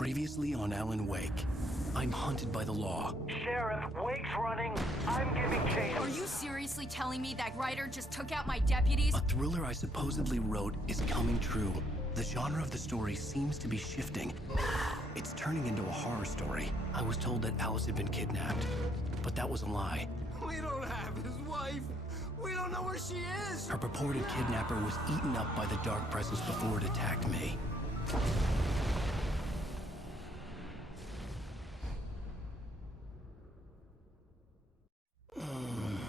Previously on Alan Wake. I'm hunted by the law. Sheriff, Wake's running. I'm giving chase. Are you seriously telling me that writer just took out my deputies? A thriller I supposedly wrote is coming true. The genre of the story seems to be shifting. It's turning into a horror story. I was told that Alice had been kidnapped, but that was a lie. We don't have his wife. We don't know where she is. Her purported kidnapper was eaten up by the dark presence before it attacked me.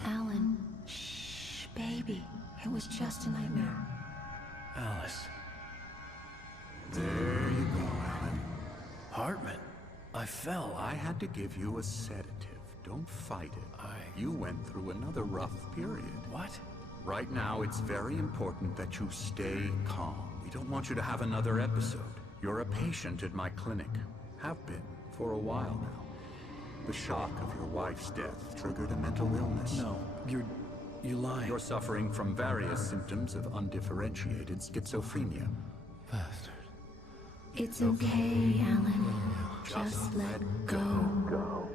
Alan, shh, baby. It was just a nightmare. Alice. There you go, Alan. Hartman. I fell. I had to give you a sedative. Don't fight it. You went through another rough period. What? Right now, it's very important that you stay calm. We don't want you to have another episode. You're a patient at my clinic. Have been for a while now. The shock of your wife's death triggered a mental illness. No, you're lying. You're suffering from various symptoms of undifferentiated schizophrenia. Bastard. It's okay, Alan. Just let go.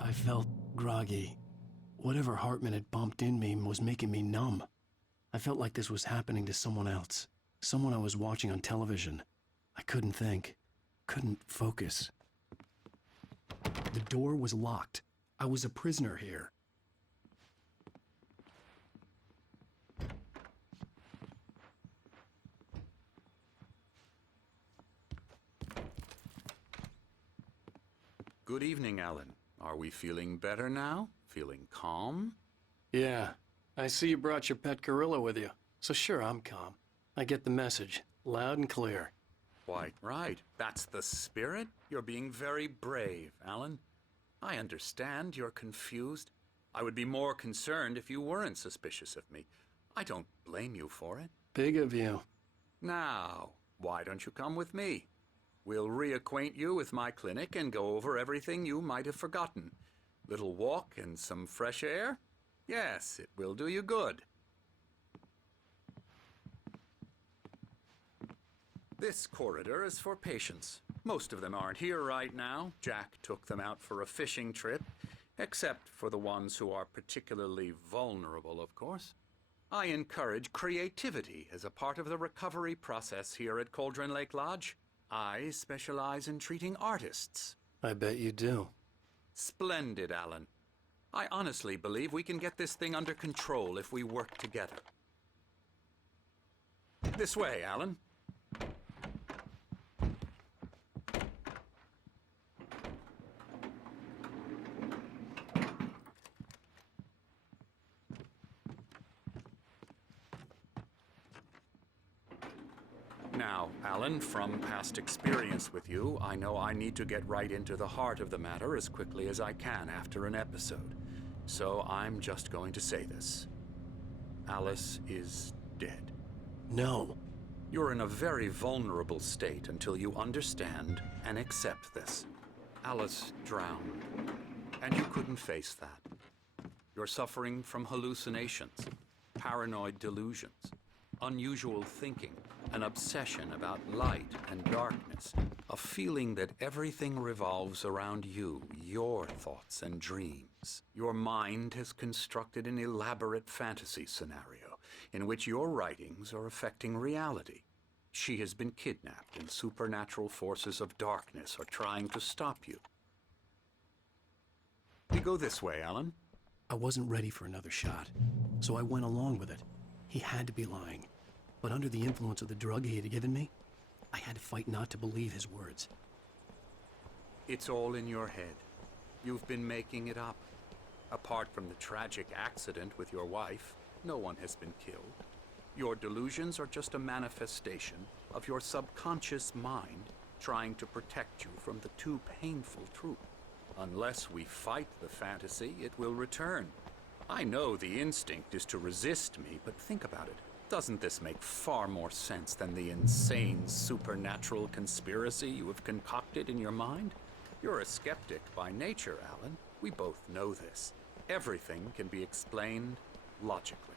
I felt groggy. Whatever Hartman had bumped in me was making me numb. I felt like this was happening to someone else. Someone I was watching on television. I couldn't think. Couldn't focus. The door was locked. I was a prisoner here. Good evening, Alan. Are we feeling better now? Feeling calm? Yeah, I see you brought your pet gorilla with you. So sure, I'm calm. I get the message, loud and clear. Quite right. That's the spirit. You're being very brave, Alan. I understand you're confused. I would be more concerned if you weren't suspicious of me. I don't blame you for it. Big of you. Now, why don't you come with me? We'll reacquaint you with my clinic and go over everything you might have forgotten. Little walk and some fresh air? Yes, it will do you good. This corridor is for patients. Most of them aren't here right now. Jack took them out for a fishing trip, except for the ones who are particularly vulnerable, of course. I encourage creativity as a part of the recovery process here at Cauldron Lake Lodge. I specialize in treating artists. I bet you do. Splendid, Alan. I honestly believe we can get this thing under control if we work together. This way, Alan. Now, Alan, from past experience with you, I know I need to get right into the heart of the matter as quickly as I can after an episode. So I'm just going to say this. Alice is dead. No. You're in a very vulnerable state until you understand and accept this. Alice drowned, and you couldn't face that. You're suffering from hallucinations, paranoid delusions, unusual thinking, an obsession about light and darkness, a feeling that everything revolves around you, your thoughts and dreams. Your mind has constructed an elaborate fantasy scenario in which your writings are affecting reality. She has been kidnapped and supernatural forces of darkness are trying to stop you. We go this way, Alan. I wasn't ready for another shot, so I went along with it. He had to be lying. But under the influence of the drug he had given me, I had to fight not to believe his words. It's all in your head. You've been making it up. Apart from the tragic accident with your wife, no one has been killed. Your delusions are just a manifestation of your subconscious mind trying to protect you from the too painful truth. Unless we fight the fantasy, it will return. I know the instinct is to resist me, but think about it. Doesn't this make far more sense than the insane supernatural conspiracy you have concocted in your mind? You're a skeptic by nature, Alan. We both know this. Everything can be explained logically.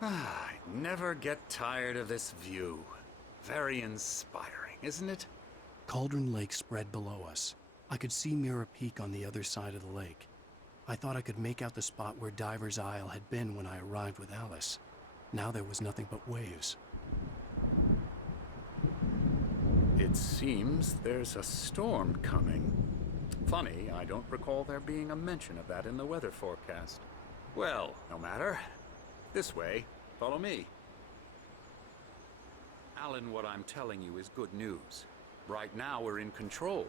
I never get tired of this view. Very inspiring, isn't it? Cauldron Lake spread below us. I could see Mirror Peak on the other side of the lake. I thought I could make out the spot where Diver's Isle had been when I arrived with Alice. Now there was nothing but waves. It seems there's a storm coming. Funny, I don't recall there being a mention of that in the weather forecast. Well, no matter. This way. Follow me. Alan, what I'm telling you is good news. Right now, we're in control.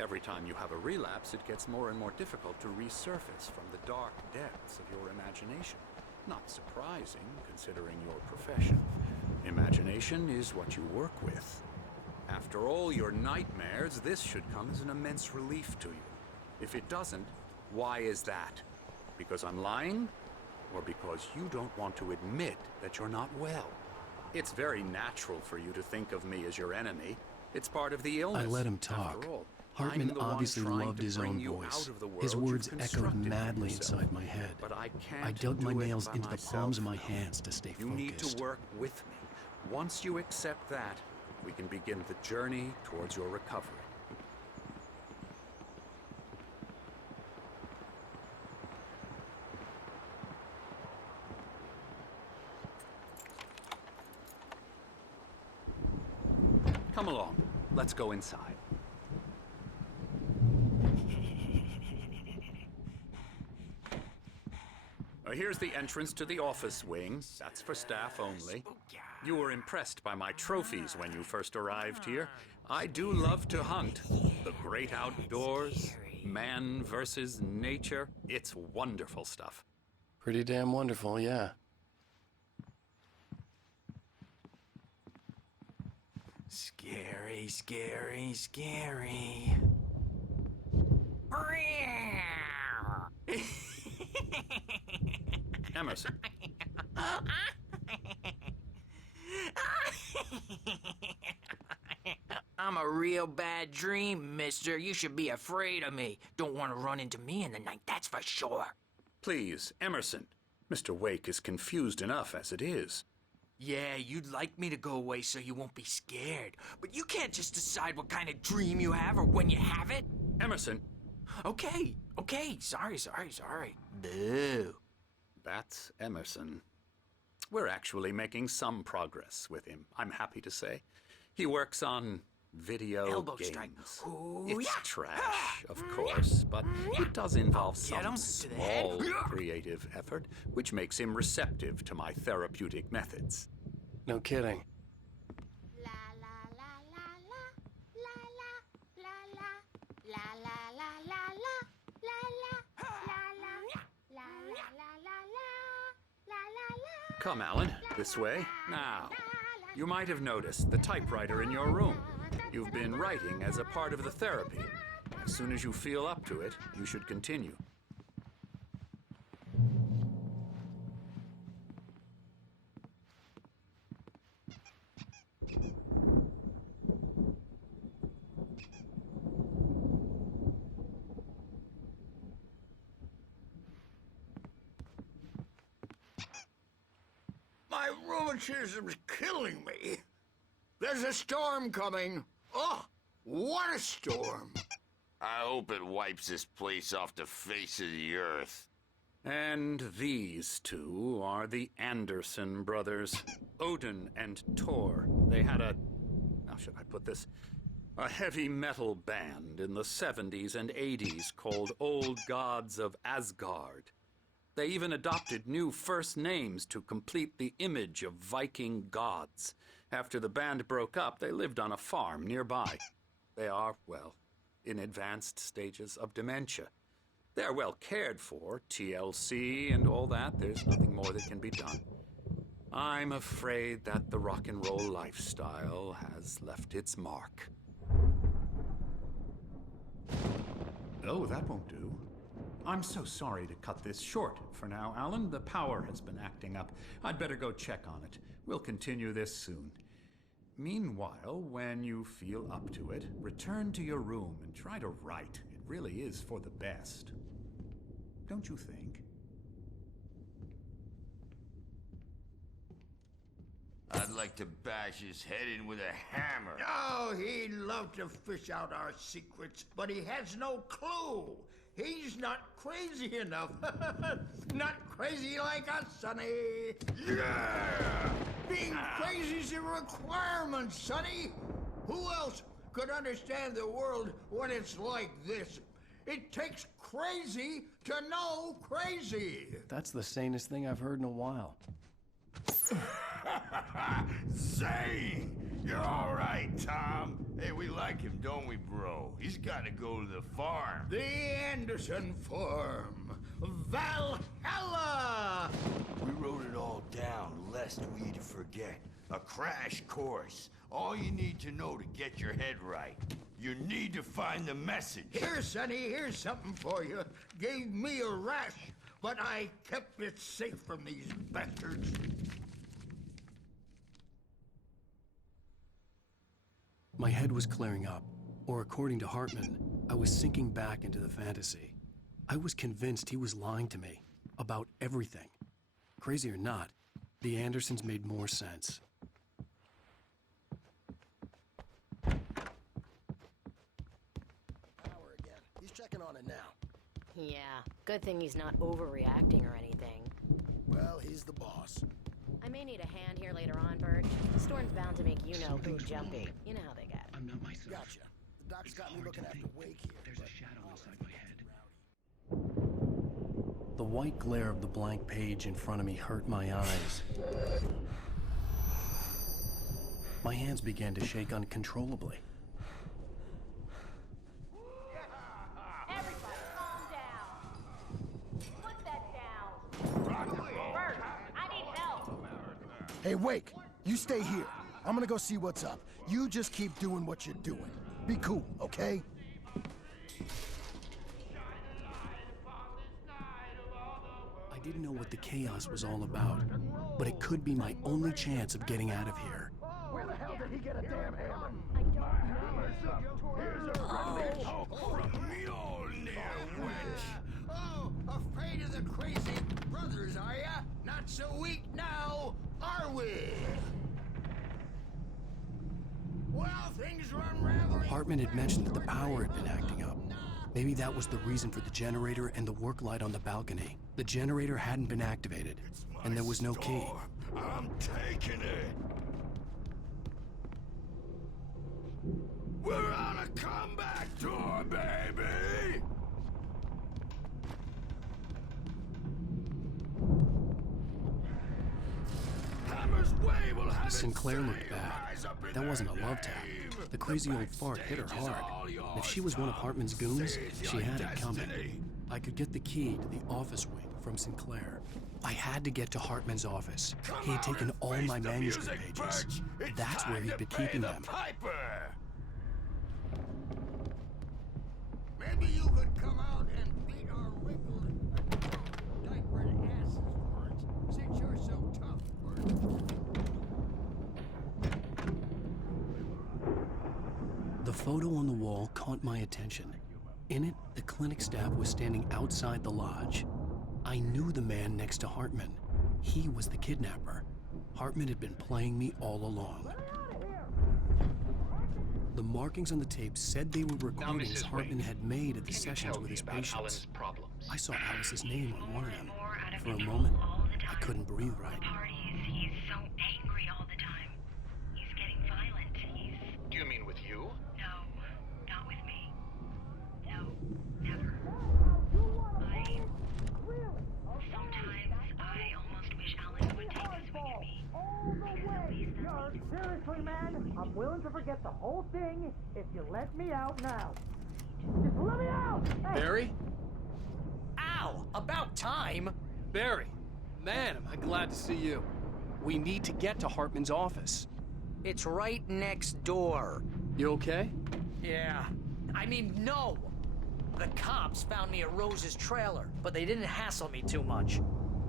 Every time you have a relapse, it gets more and more difficult to resurface from the dark depths of your imagination. Not surprising, considering your profession. Imagination is what you work with. After all your nightmares, this should come as an immense relief to you. If it doesn't, why is that? Because I'm lying? Or because you don't want to admit that you're not well? It's very natural for you to think of me as your enemy. It's part of the illness. I let him talk. After all, Hartman I'm the one obviously trying loved to his bring own you voice. out of the His world words you've echoed constructed for madly yourself. inside my head. But I can't I dug my do it nails by into the myself. palms of my hands to stay You need focused. to work with me. Once you accept that, we can begin the journey towards your recovery. Come along. Let's go inside. Here's the entrance to the office wing. That's for staff only. You were impressed by my trophies when you first arrived here. I do love to hunt. The great outdoors, man versus nature. It's wonderful stuff. Pretty damn wonderful, yeah. Scary, scary, scary. Emerson. I'm a real bad dream, mister. You should be afraid of me. Don't want to run into me in the night, that's for sure. Please, Emerson. Mr. Wake is confused enough as it is. Yeah, you'd like me to go away so you won't be scared. But you can't just decide what kind of dream you have or when you have it. Emerson. Okay, sorry. Boo. That's Emerson. We're actually making some progress with him, I'm happy to say. He works on video Elbow games. strike. Ooh, It's yeah. trash, of course, but it does involve Get him some to the head. small creative effort, which makes him receptive to my therapeutic methods. No kidding. La la la la la la la la la la la la la la la la la la. Come, Alan, this way. Now, you might have noticed the typewriter in your room. You've been writing as a part of the therapy. As soon as you feel up to it, you should continue. My rheumatism's killing me. There's a storm coming. Oh, what a storm. I hope it wipes this place off the face of the earth. And these two are the Anderson brothers, Odin and Tor. They had a, how should I put this? A heavy metal band in the 70s and 80s called Old Gods of Asgard. They even adopted new first names to complete the image of Viking gods. After the band broke up, they lived on a farm nearby. They are, well, in advanced stages of dementia. They're well cared for, TLC and all that. There's nothing more that can be done. I'm afraid that the rock and roll lifestyle has left its mark. Oh, that won't do. I'm so sorry to cut this short for now, Alan. The power has been acting up. I'd better go check on it. We'll continue this soon. Meanwhile, when you feel up to it, return to your room and try to write. It really is for the best. Don't you think? I'd like to bash his head in with a hammer. Oh, he'd love to fish out our secrets, but he has no clue. He's not crazy enough. Not crazy like us, Sonny. Yeah! Being crazy's a requirement, Sonny. Who else could understand the world when it's like this? It takes crazy to know crazy. That's the sanest thing I've heard in a while. Zane! You're all right, Tom. Hey, we like him, don't we, bro? He's got to go to the farm. The Anderson Farm. Valhalla! We wrote it all down, lest we forget. A crash course. All you need to know to get your head right. You need to find the message. Here, Sonny, here's something for you. Gave me a rash, but I kept it safe from these bastards. My head was clearing up, or according to Hartman, I was sinking back into the fantasy. I was convinced he was lying to me about everything. Crazy or not, the Andersons made more sense. Power again. He's checking on it now. Yeah, good thing he's not overreacting or anything. Well, he's the boss. I may need a hand here later on, Bert. The storm's bound to make you-know-who jumpy. You know how they get. I'm not myself. Gotcha. The doc's got me looking after Wake here. There's a shadow inside my head. The white glare of the blank page in front of me hurt my eyes. My hands began to shake uncontrollably. Everybody, calm down. Put that down. Bert, I need help. Hey, Wake, you stay here. I'm gonna go see what's up. You just keep doing what you're doing. Be cool, okay? I didn't know what the chaos was all about, but it could be my only chance of getting out of here. Where the hell did he get a damn hammer? I don't know. Here's a wrench. From Mjolnir, wench. Oh, afraid of the crazy brothers, are ya? Not so weak now, are we? Well, things run rather... Hartman had mentioned that the power had been acting up. Maybe that was the reason for the generator and the work light on the balcony. The generator hadn't been activated, and there was no key. I'm taking it. We're on a comeback tour, baby! Hammer's way will have Sinclair looked bad. That wasn't a love tap. The crazy old fart hit her hard. And if she was one of Hartman's goons, she had it coming. I could get the key to the office wing from Sinclair. I had to get to Hartman's office. He had taken all my manuscript pages. That's where he'd been keeping them. Maybe you could come out and beat our wrinkled, diapered asses for it, since you're so tough, Bert. The photo on the wall caught my attention. In it, the clinic staff was standing outside the lodge. I knew the man next to Hartman. He was the kidnapper. Hartman had been playing me all along. The markings on the tape said they were recordings Hartman had made at the sessions with his patients. I saw Alice's name on one of them. For a moment, I couldn't breathe right. He's so angry all the time. He's getting violent. Do you mean with you? No, not with me. No, never. Sometimes I almost wish Alan would take a swing at me. Seriously, man, I'm willing to forget the whole thing if you let me out now. Just let me out! Hey. Barry? Ow! About time! Barry, man, am I glad to see you. We need to get to Hartman's office. It's right next door. You okay? Yeah. I mean, no! The cops found me at Rose's trailer, but they didn't hassle me too much.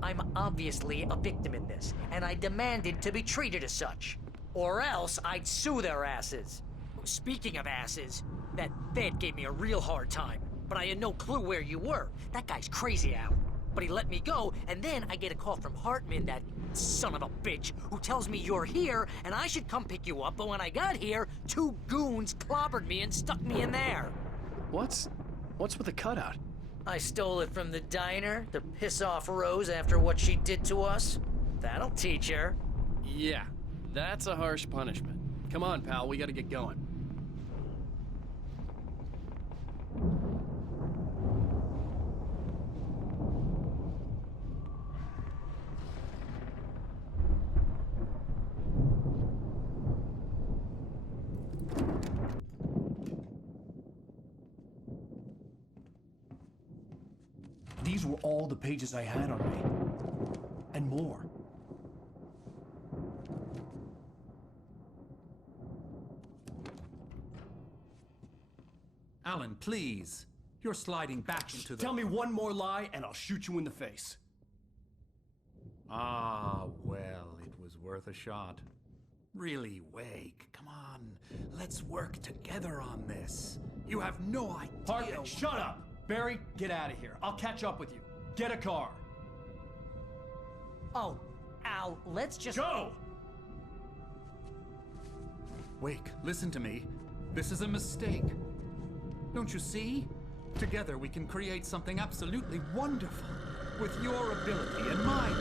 I'm obviously a victim in this, and I demanded to be treated as such. Or else I'd sue their asses. Speaking of asses, that Fed gave me a real hard time, but I had no clue where you were. That guy's crazy, Al. But he let me go, and then I get a call from Hartman, that son of a bitch, who tells me you're here, and I should come pick you up, but when I got here, 2 goons clobbered me and stuck me in there. What's with the cutout? I stole it from the diner to piss off Rose after what she did to us. That'll teach her. Yeah, that's a harsh punishment. Come on, pal, we gotta get going. These were all the pages I had on me. And more. Alan, please. You're sliding back into the... Tell me one more lie and I'll shoot you in the face. Ah, well, it was worth a shot. Really, Wake, come on. Let's work together on this. You have no idea... Hartman, shut up! Barry, get out of here. I'll catch up with you. Get a car. Oh, Al, let's just... Go! Wake, listen to me. This is a mistake. Don't you see? Together we can create something absolutely wonderful. With your ability and mine.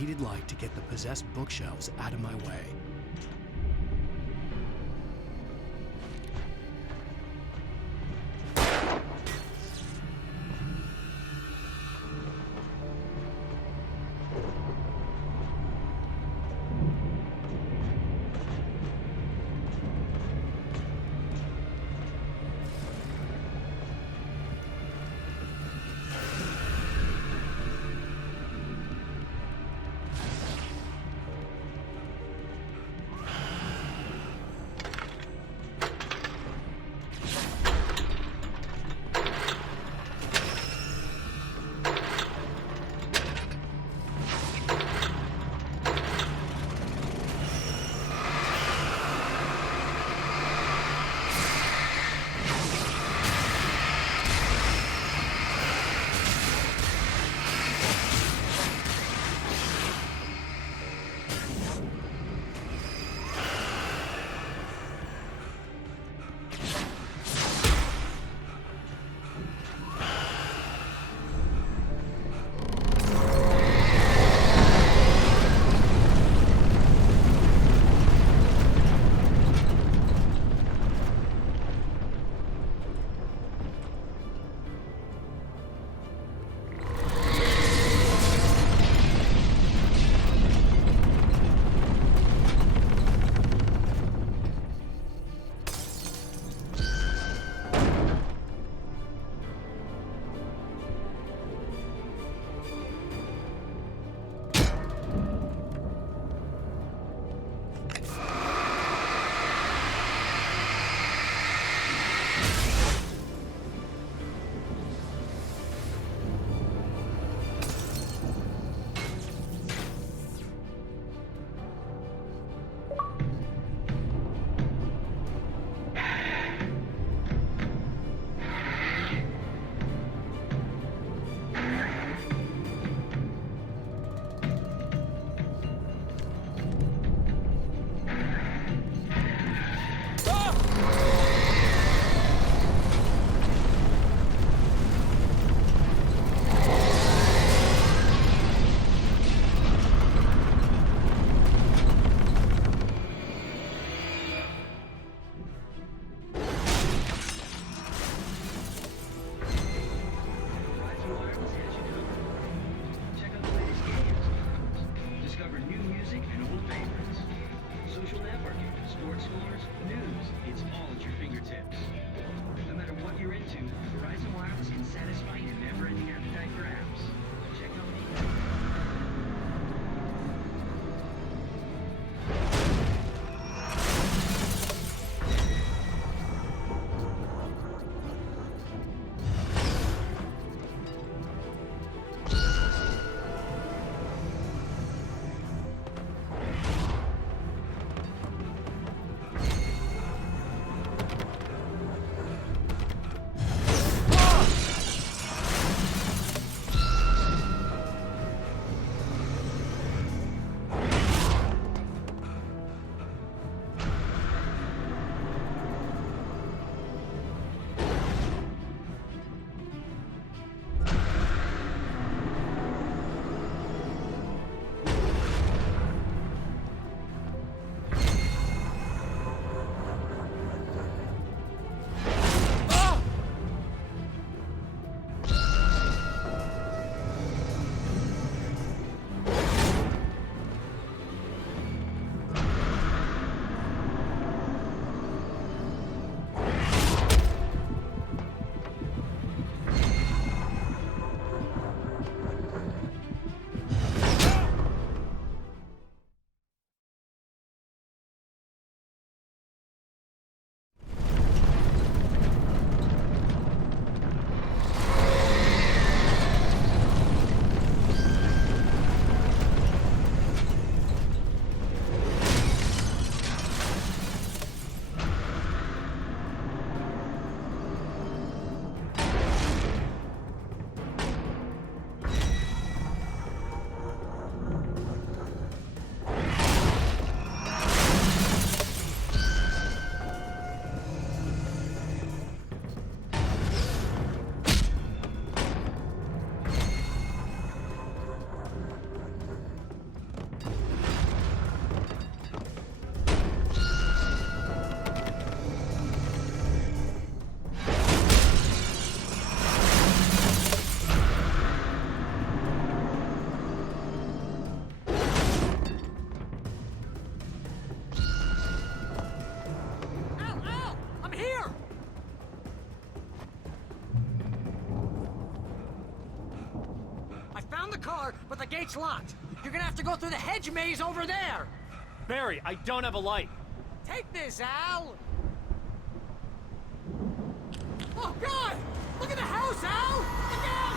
Needed light to get the possessed bookshelves out of my way. sports, news, it's all at your fingertips. No matter what you're into, Verizon Wireless can satisfy your never-ending appetite for apps. Check out the... The car, but the gate's locked. You're gonna have to go through the hedge maze over there. Barry, I don't have a light. Take this, Al. Oh, God! Look at the house, Al! Look out!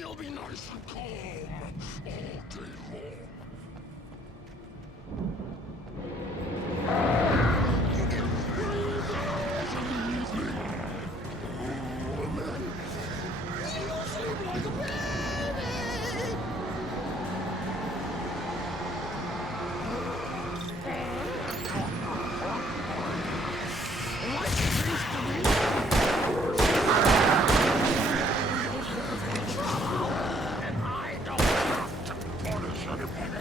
you'll be nice and calm all day long. You get $3 an evening. Oh, man. You sleep like a baby. Life seems to be and I don't have to punish anybody.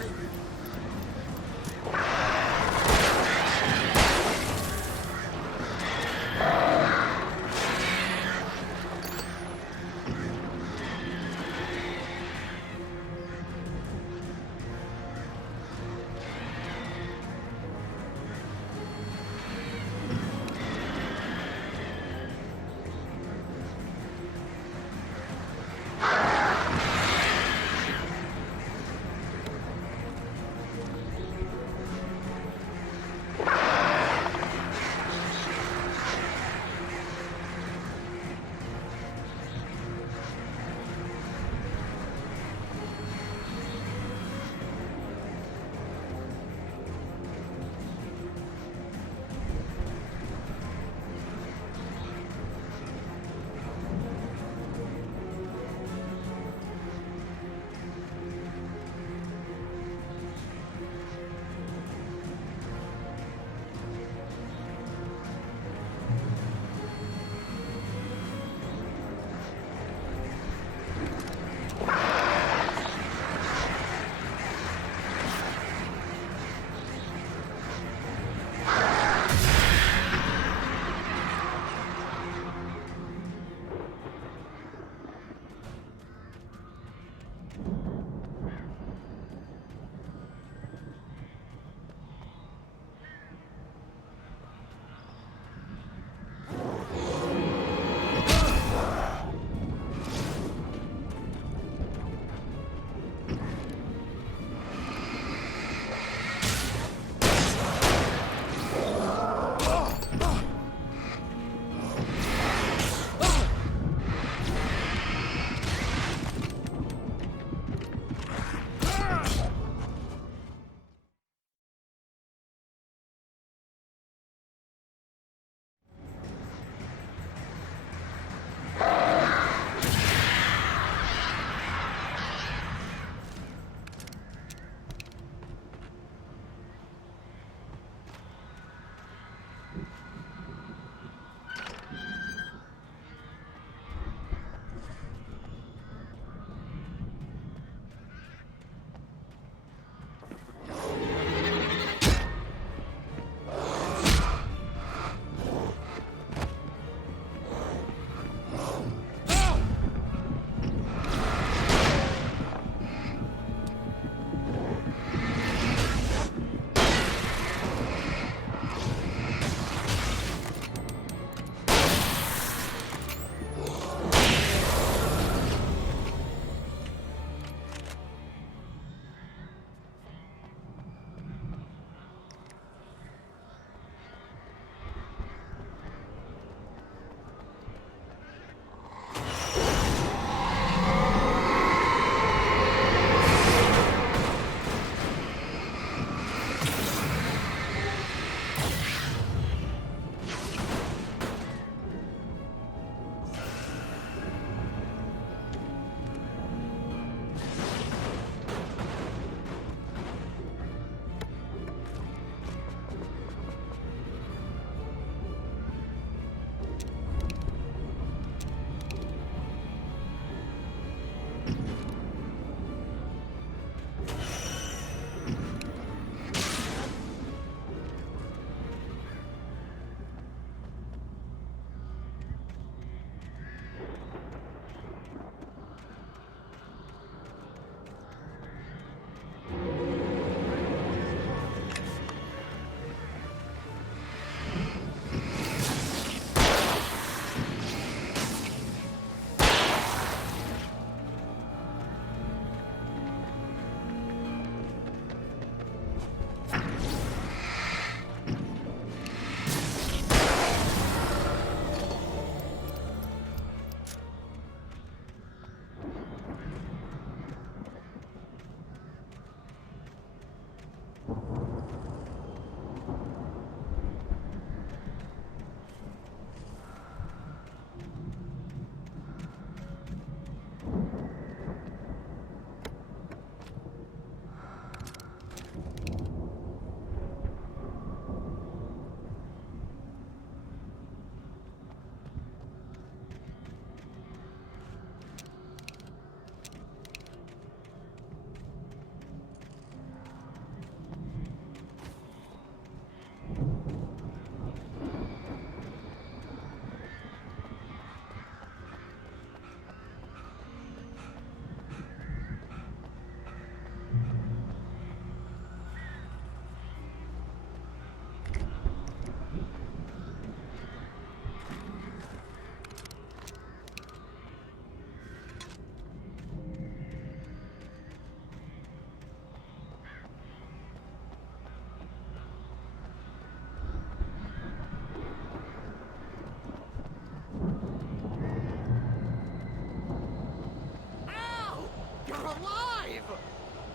alive!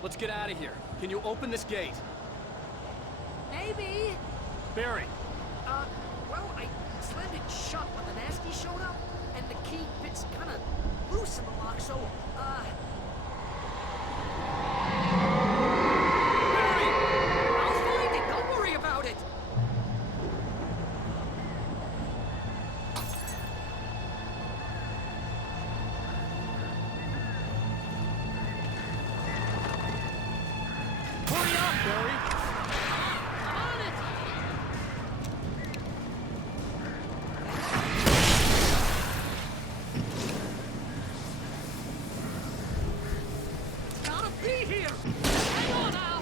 Let's get out of here. Can you open this gate? Maybe. Barry! Well, I slammed it shut when the nasty showed up, and the key fits kind of loose in the lock, so, Barry! I'll find it, don't worry about it! Hurry up, Barry! On it! Gotta be here! Hang on now!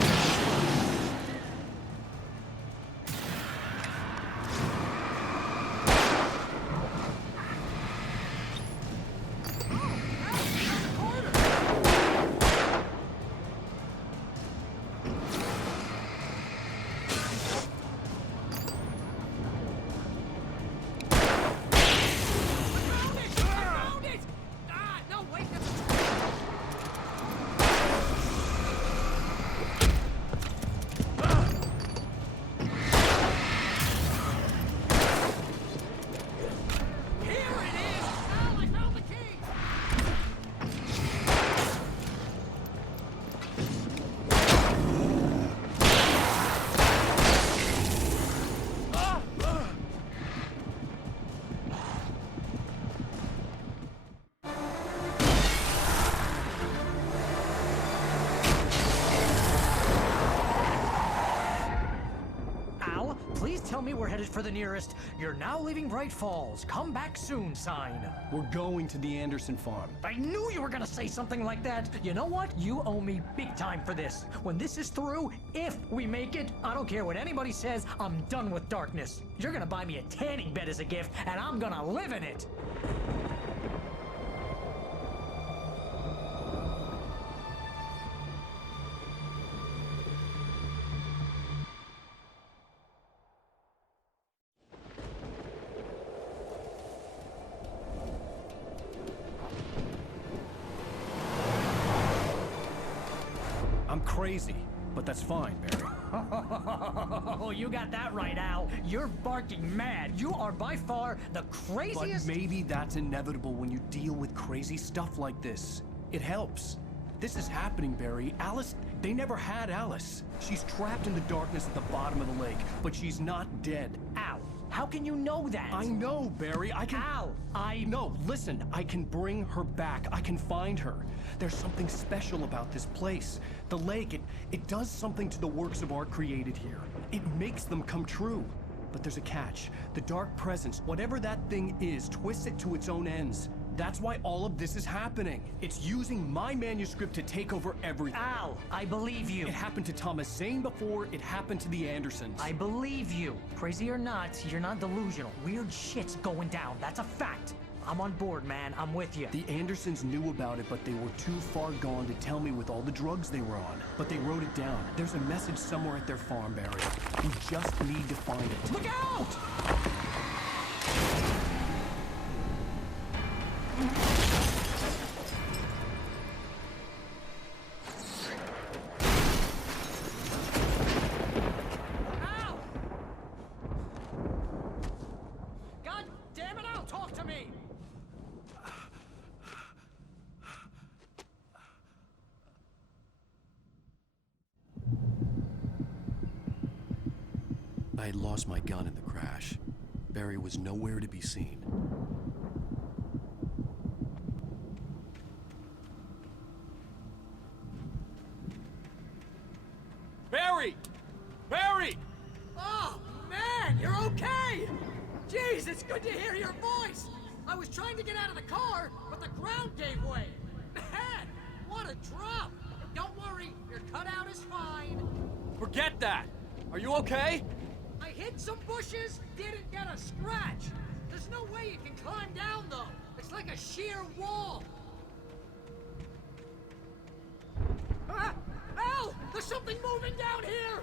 Found it! Ah, no, wait, that's Here it is! Al, I found the key! Al, please tell me we're headed for the nearest "You're now leaving Bright Falls. Come back soon" sign. We're going to the Anderson farm. I knew you were gonna say something like that. You know what? You owe me big time for this. When this is through, if we make it, I don't care what anybody says, I'm done with darkness. You're gonna buy me a tanning bed as a gift, and I'm gonna live in it. I'm crazy, but that's fine, Barry. Oh, you got that right, Al. You're barking mad. You are by far the craziest. But maybe that's inevitable when you deal with crazy stuff like this. It helps. This is happening, Barry. Alice, they never had Alice. She's trapped in the darkness at the bottom of the lake, but she's not dead. Al, how can you know that? I know, Barry. I can... Al, No, listen. I can bring her back. I can find her. There's something special about this place. The lake, it does something to the works of art created here. It makes them come true. But there's a catch. The dark presence, whatever that thing is, twists it to its own ends. That's why all of this is happening. It's using my manuscript to take over everything. Al, I believe you. It happened to Thomas Zane before, it happened to the Andersons. I believe you. Crazy or not, you're not delusional. Weird shit's going down. That's a fact. I'm on board, man. I'm with you. The Andersons knew about it, but they were too far gone to tell me with all the drugs they were on. But they wrote it down. There's a message somewhere at their farm, Barry. We just need to find it. Look out! Al! God damn it, Al, talk to me! I had lost my gun in the crash. Barry was nowhere to be seen. Barry! Barry! Oh, man, you're okay! Jeez, it's good to hear your voice! I was trying to get out of the car, but the ground gave way. Man, what a drop! Don't worry, your cutout is fine. Forget that! Are you okay? I hit some bushes, didn't get a scratch. There's no way you can climb down, though. It's like a sheer wall. Ah! Al! There's something moving down here!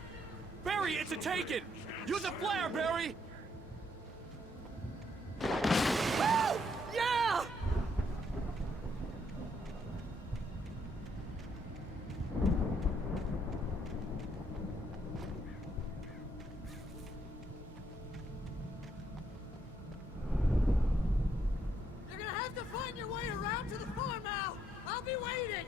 Barry, it's a taken! Use a flare, Barry! Oh! Yeah! way around to the farm, Al! I'll be waiting!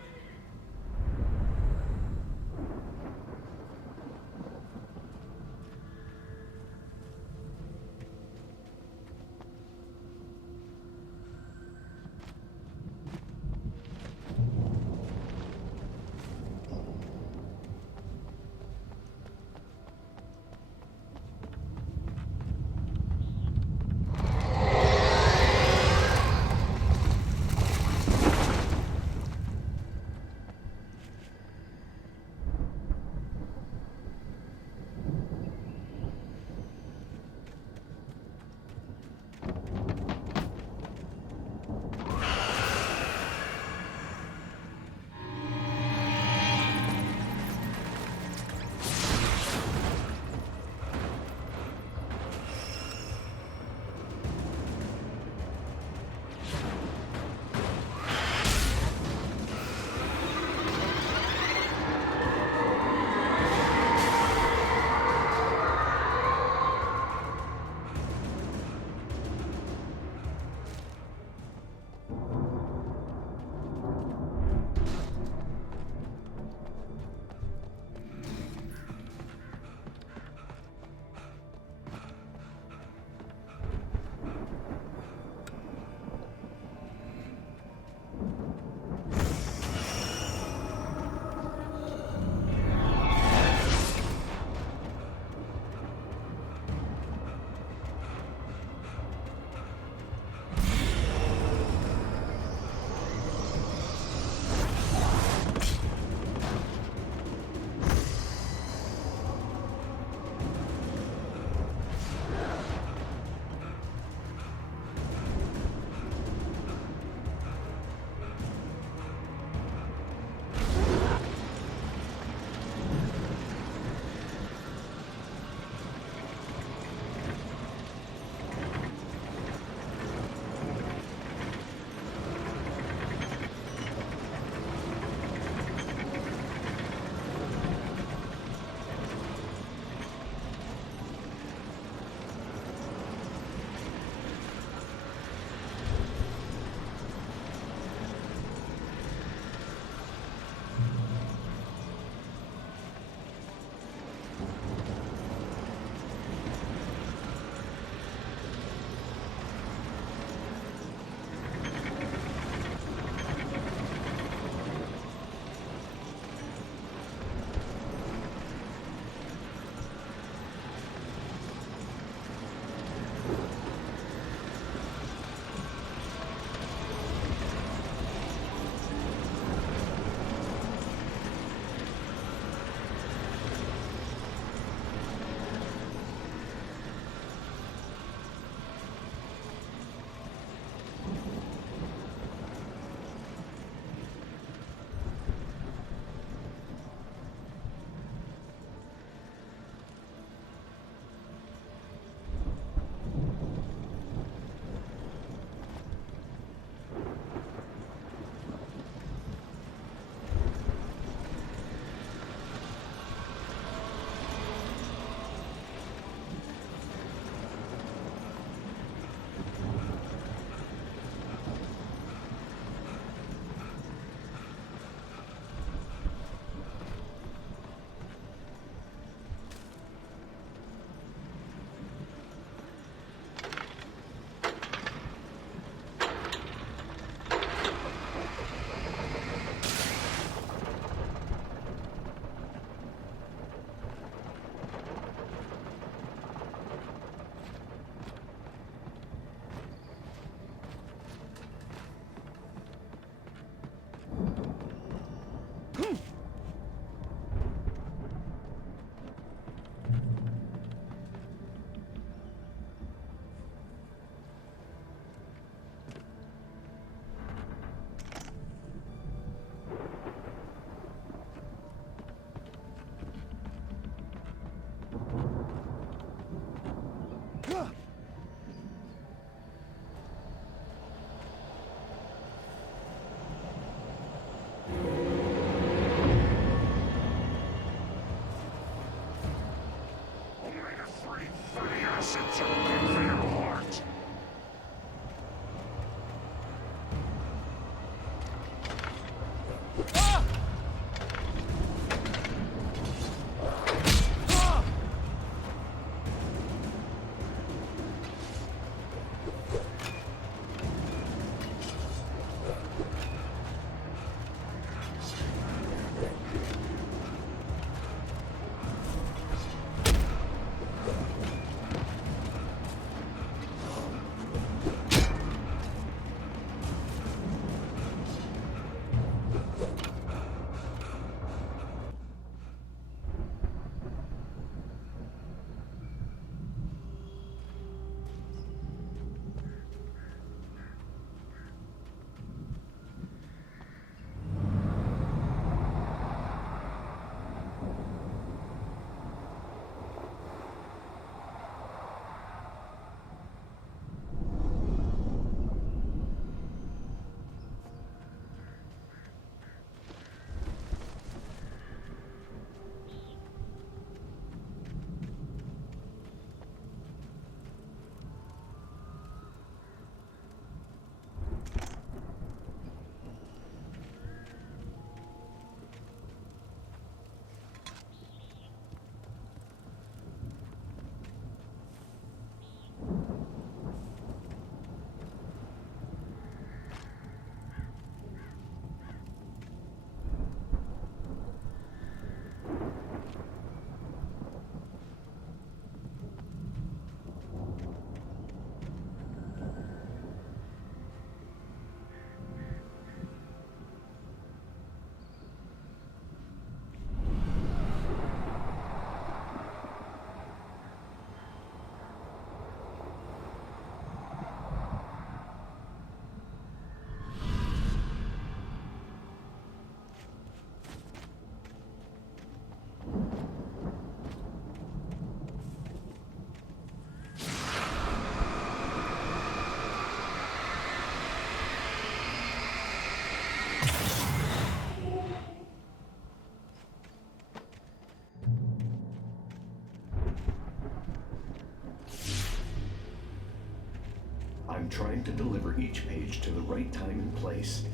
trying to deliver each page to the right time and place.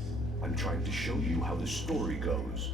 I'm trying to show you how the story goes.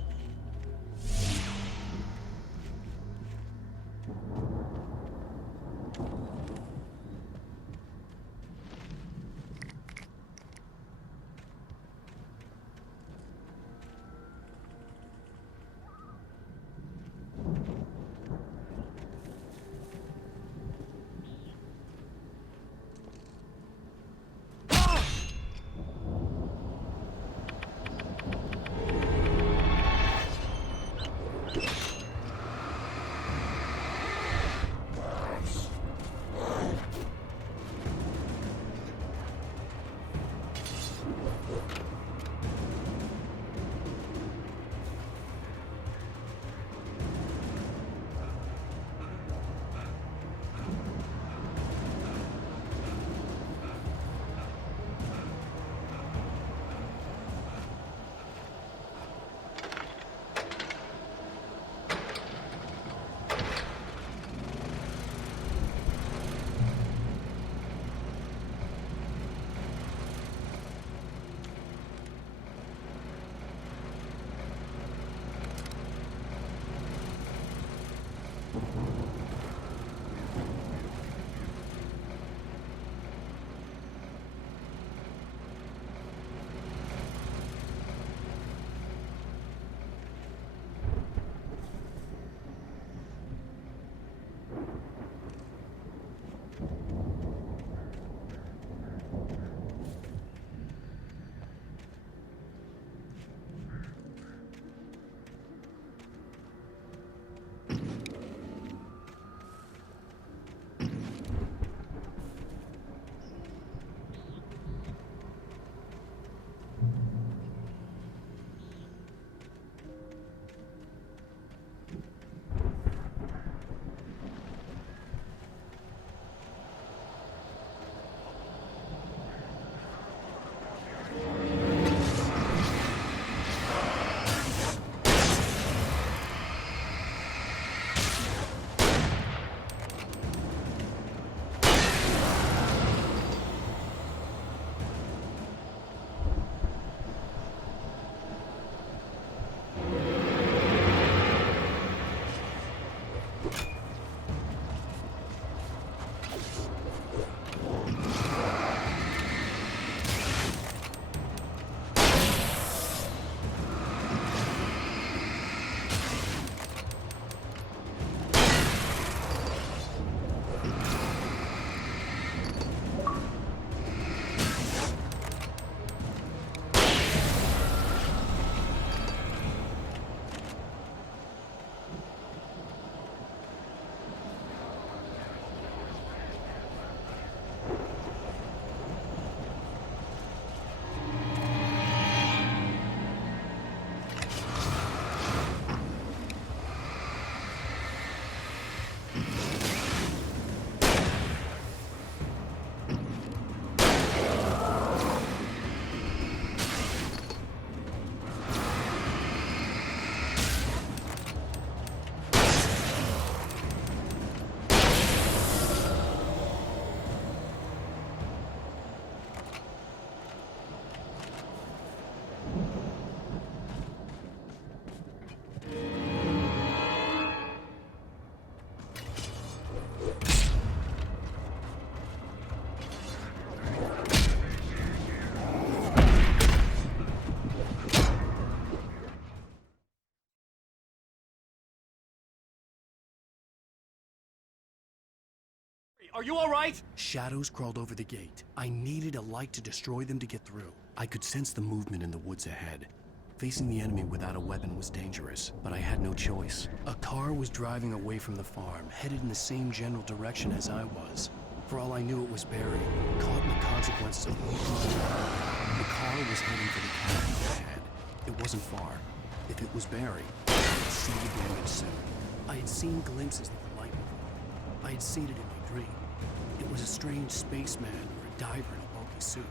Are you all right? Shadows crawled over the gate. I needed a light to destroy them to get through. I could sense the movement in the woods ahead. Facing the enemy without a weapon was dangerous, but I had no choice. A car was driving away from the farm, headed in the same general direction as I was. For all I knew, it was Barry, caught in the consequences of moving. The car was heading for the cabin ahead. It wasn't far. If it was Barry, I would see the damage soon. I had seen glimpses of the light before. I had seen it in my dream. It was a strange spaceman or a diver in a bulky suit.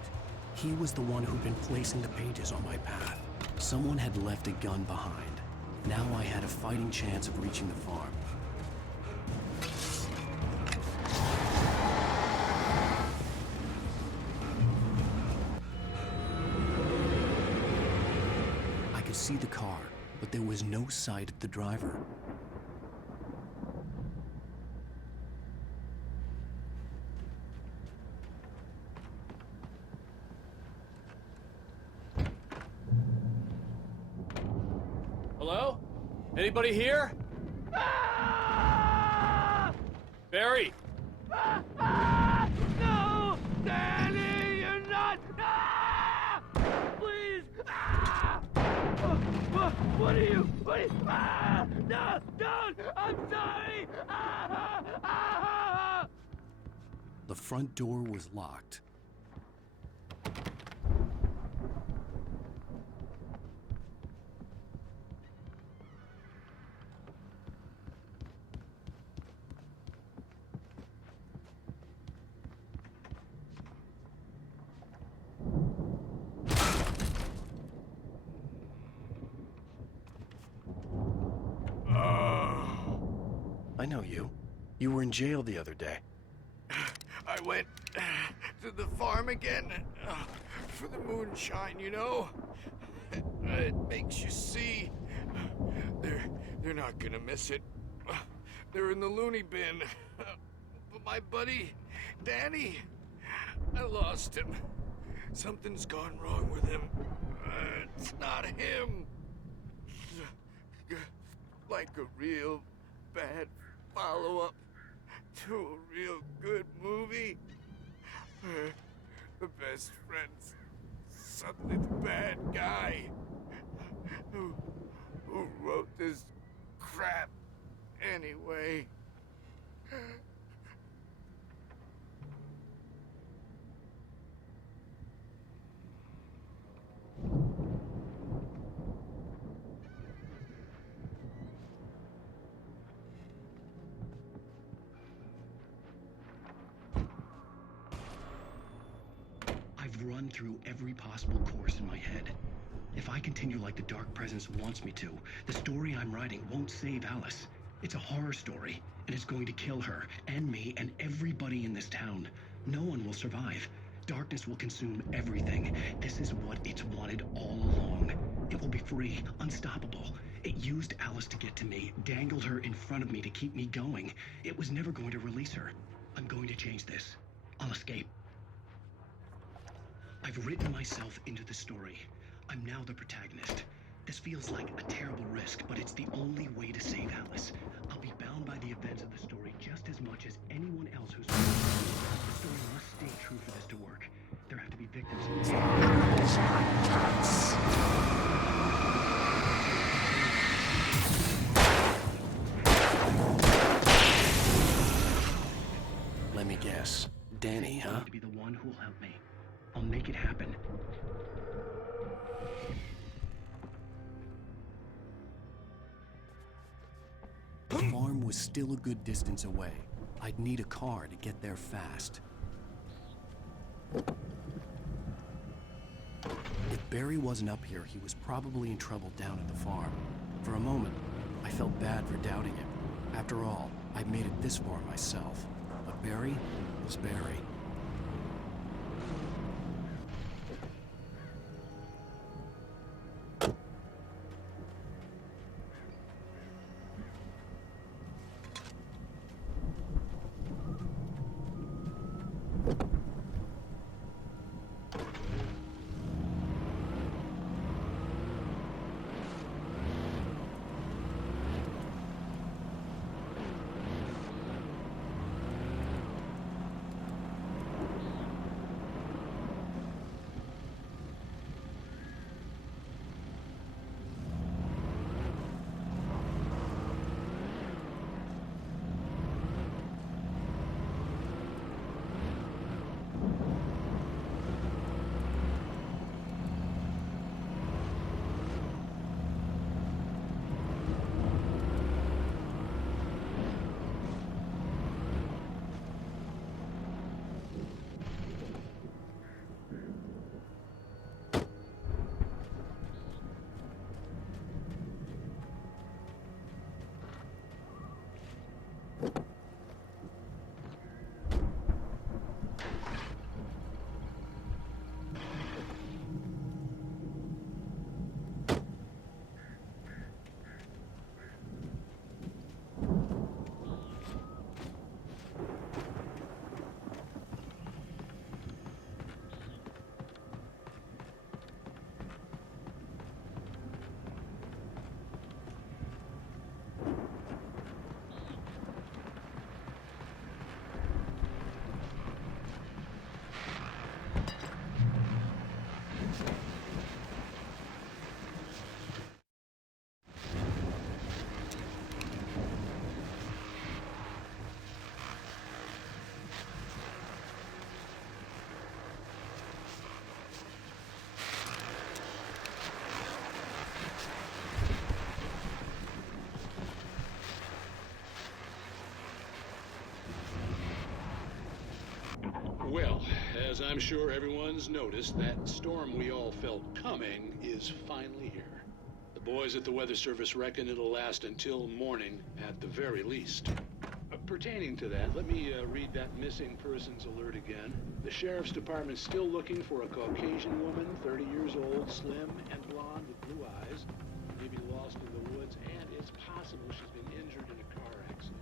He was the one who'd been placing the pages on my path. Someone had left a gun behind. Now I had a fighting chance of reaching the farm. could see the car, but there was no sight of the driver. Hello? Anybody here? Barry! No! Danny, you're not! Please! What are you? No! Don't! I'm sorry! The front door was locked. I know you. You were in jail the other day. I went to the farm again for the moonshine, you know? It makes you see. They're not gonna miss it. They're in the loony bin. But my buddy, Danny, I lost him. Something's gone wrong with him. It's not him. Like a real bad follow-up to a real good movie. The best friend's suddenly the bad guy who wrote this crap anyway. I've run through every possible course in my head. If I continue like the Dark Presence wants me to, the story I'm writing won't save Alice. It's a horror story, and it's going to kill her, and me, and everybody in this town. No one will survive. Darkness will consume everything. This is what it's wanted all along. It will be free, unstoppable. It used Alice to get to me, dangled her in front of me to keep me going. It was never going to release her. I'm going to change this. I'll escape. I've written myself into the story. I'm now the protagonist. This feels like a terrible risk, but it's the only way to save Alice. I'll be bound by the events of the story just as much as anyone else who's... The story must stay true for this to work. There have to be victims. Let me guess. Danny, huh? To be the one who'll help me. I'll make it happen. The farm was still a good distance away. I'd need a car to get there fast. If Barry wasn't up here, he was probably in trouble down at the farm. For a moment, I felt bad for doubting him. After all, I'd made it this far myself. But Barry was Barry. As I'm sure everyone's noticed, that storm we all felt coming is finally here. The boys at the Weather Service reckon it'll last until morning at the very least. Pertaining to that, let me read that missing persons alert again. The Sheriff's Department's still looking for a Caucasian woman, 30 years old, slim and blonde with blue eyes, maybe lost in the woods, and it's possible she's been injured in a car accident.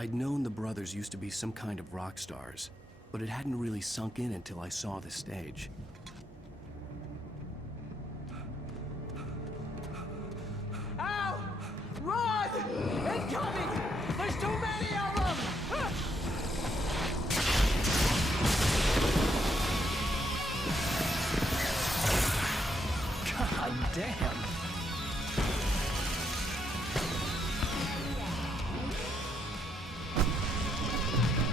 I'd known the brothers used to be some kind of rock stars, but it hadn't really sunk in until I saw the stage. Ow! Run! Incoming! There's too many of them! God damn!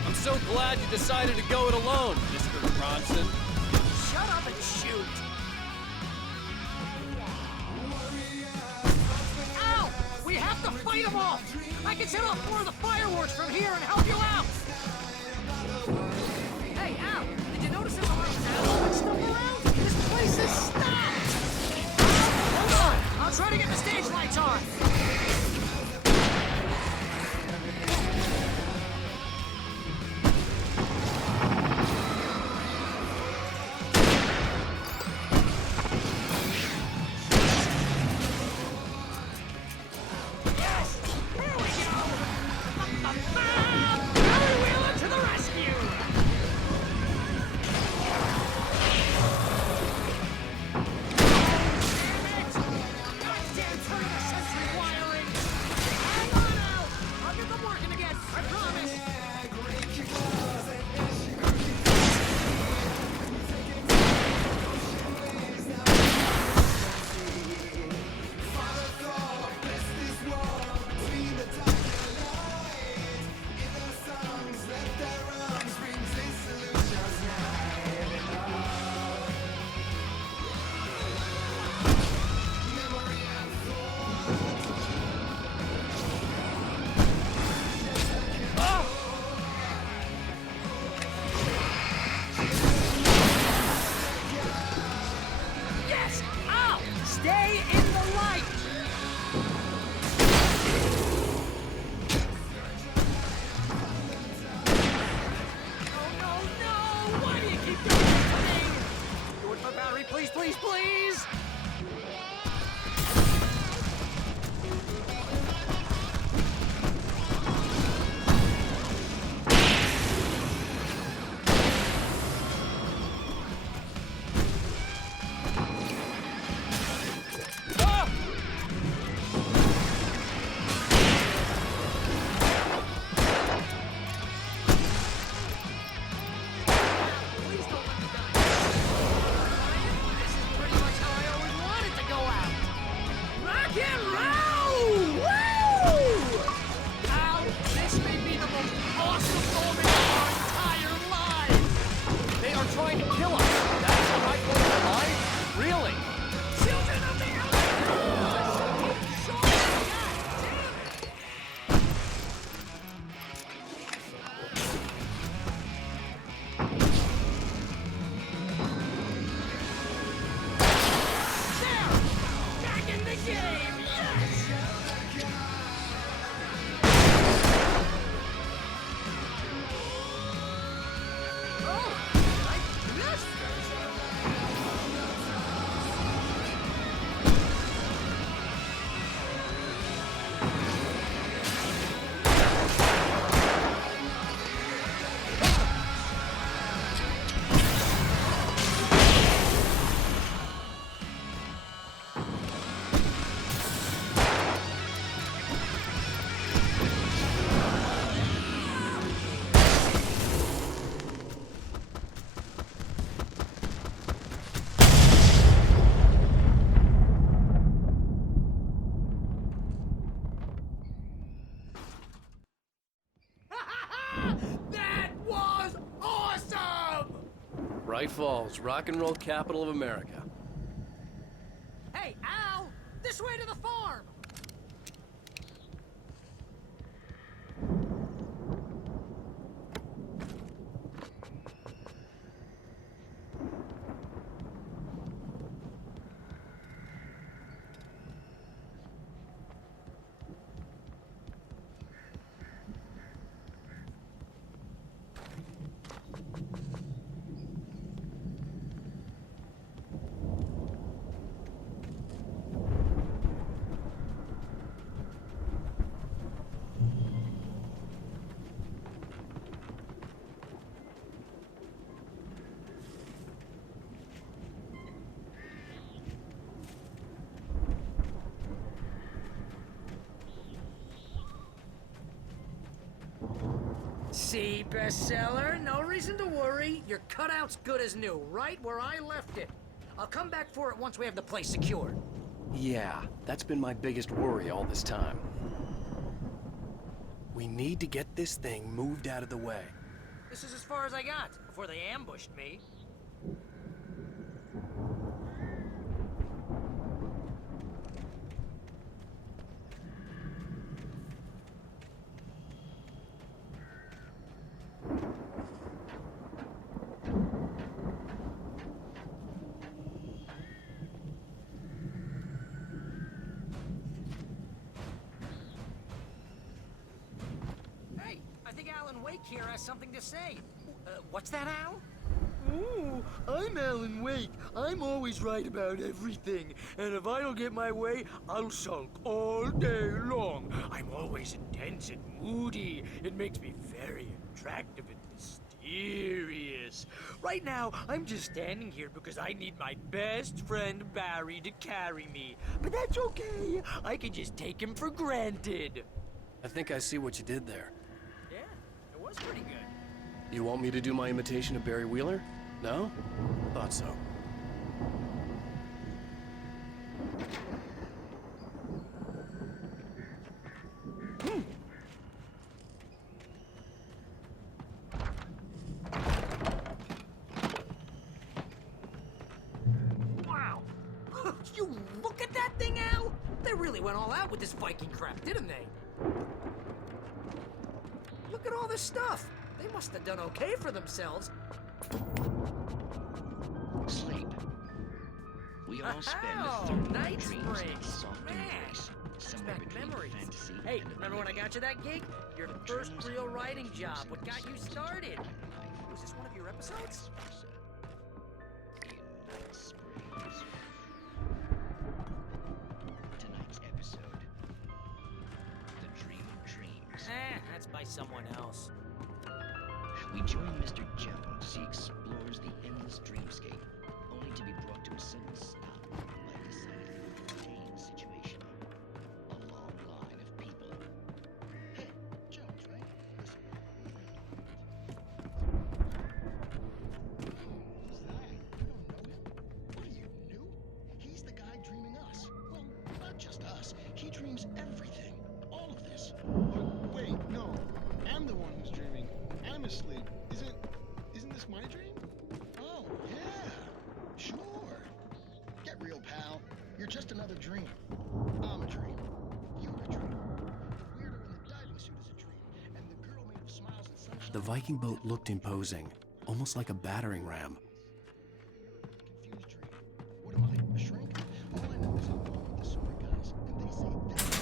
I'm so glad you decided to go it alone, Mr. Bronson. Shut up and shoot! Ow! We have to fight them all! I can set off more of the fireworks from here and help you out! Hey, Al! Did you notice there's a lot of ammo and stuff around? This place is stopped! Hold on! I'll try to get the stage lights on! Please, please, please! Trying to kill us. That's the right way of life? Really? Children of the back in the game! Yes! That was awesome! Bright Falls, rock and roll capital of America. Hey, Al! This way to the farm! See, bestseller? No reason to worry. Your cutout's good as new, right where I left it. I'll come back for it once we have the place secured. Yeah, that's been my biggest worry all this time. We need to get this thing moved out of the way. This is as far as I got, before they ambushed me. Here has something to say. What's that, Al? Ooh, I'm Alan Wake. I'm always right about everything. And if I don't get my way, I'll sulk all day long. I'm always intense and moody. It makes me very attractive and mysterious. Right now, I'm just standing here because I need my best friend Barry to carry me. But that's okay. I can just take him for granted. I think I see what you did there. It was pretty good. You want me to do my imitation of Barry Wheeler? No? Thought so. Wow! You look at that thing, Al! They really went all out with this Viking crap, didn't they? Look at all this stuff. They must have done okay for themselves. Sleep. We all spend a third of our night dreams springs. in a soft Man, embrace, somewhere back between memories. fantasy Hey, and the remember when I real. got you that gig? Your first real writing job. What got you started? Was this one of your episodes? In night springs. We join Mr. Jones as he explores the endless dreamscape, only to be brought to a sudden stop by a decidedly contained situation. A long line of people. Hey, Jones, right? Listen. Who's that? You don't know him? What are you, new? He's the guy dreaming us. Well, not just us. He dreams everything. All of this. Wait, no. I'm the one who's dreaming. I'm asleep. Isn't this my dream? Oh, yeah. Sure. Get real, pal. You're just another dream. I'm a dream. You're a dream. The weirdo in the diving suit is a dream. And the girl made of smiles and sunshine... The Viking boat looked imposing, almost like a battering ram. Confused dream. What am I, a shrink? All I know is I'm going with the super guys. And they say this...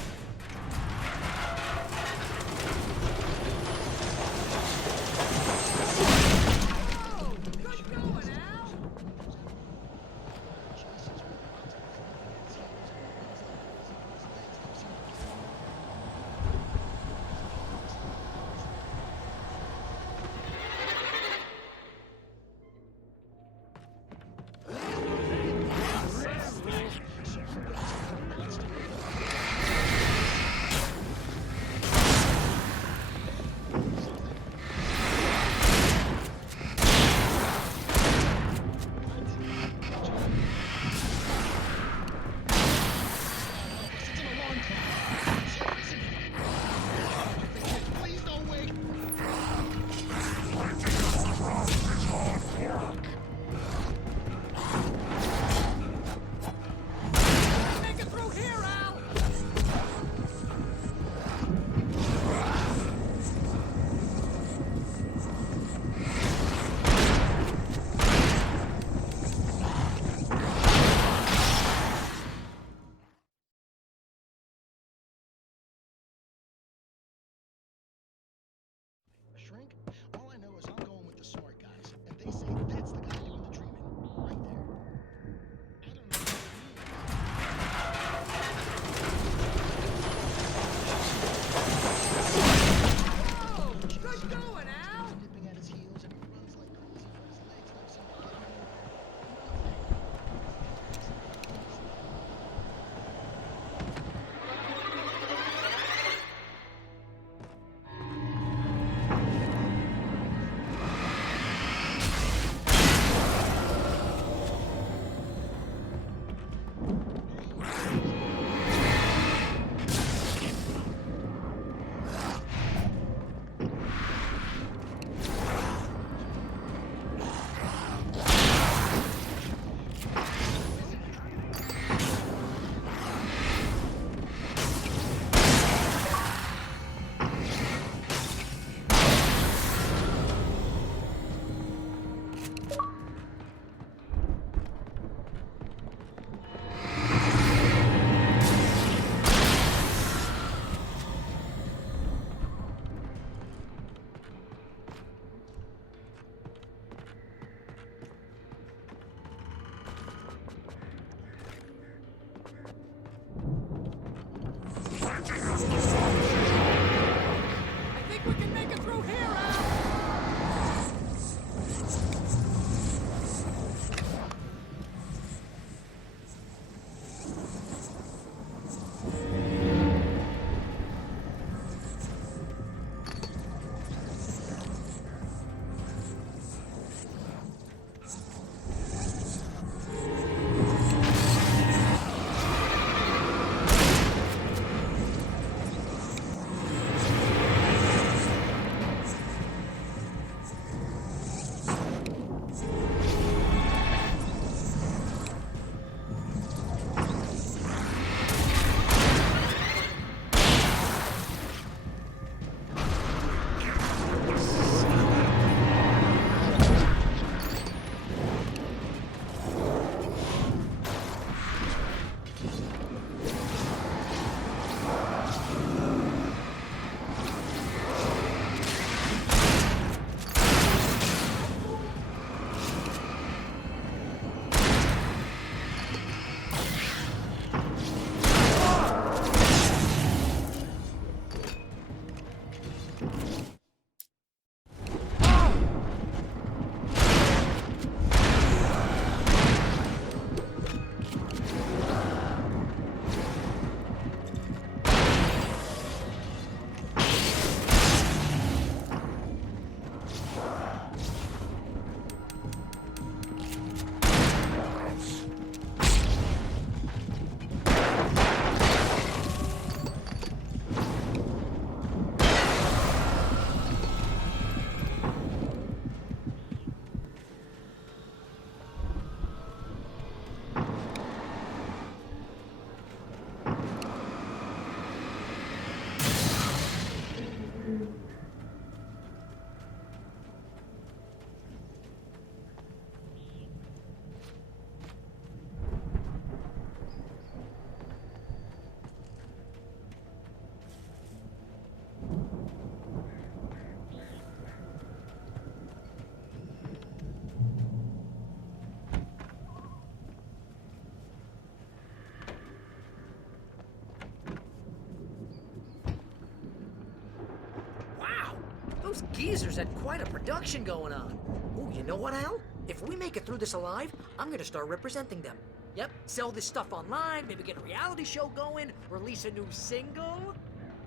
Those geezers had quite a production going on. Ooh, you know what, Al? If we make it through this alive, I'm gonna start representing them. Yep, sell this stuff online, maybe get a reality show going, release a new single.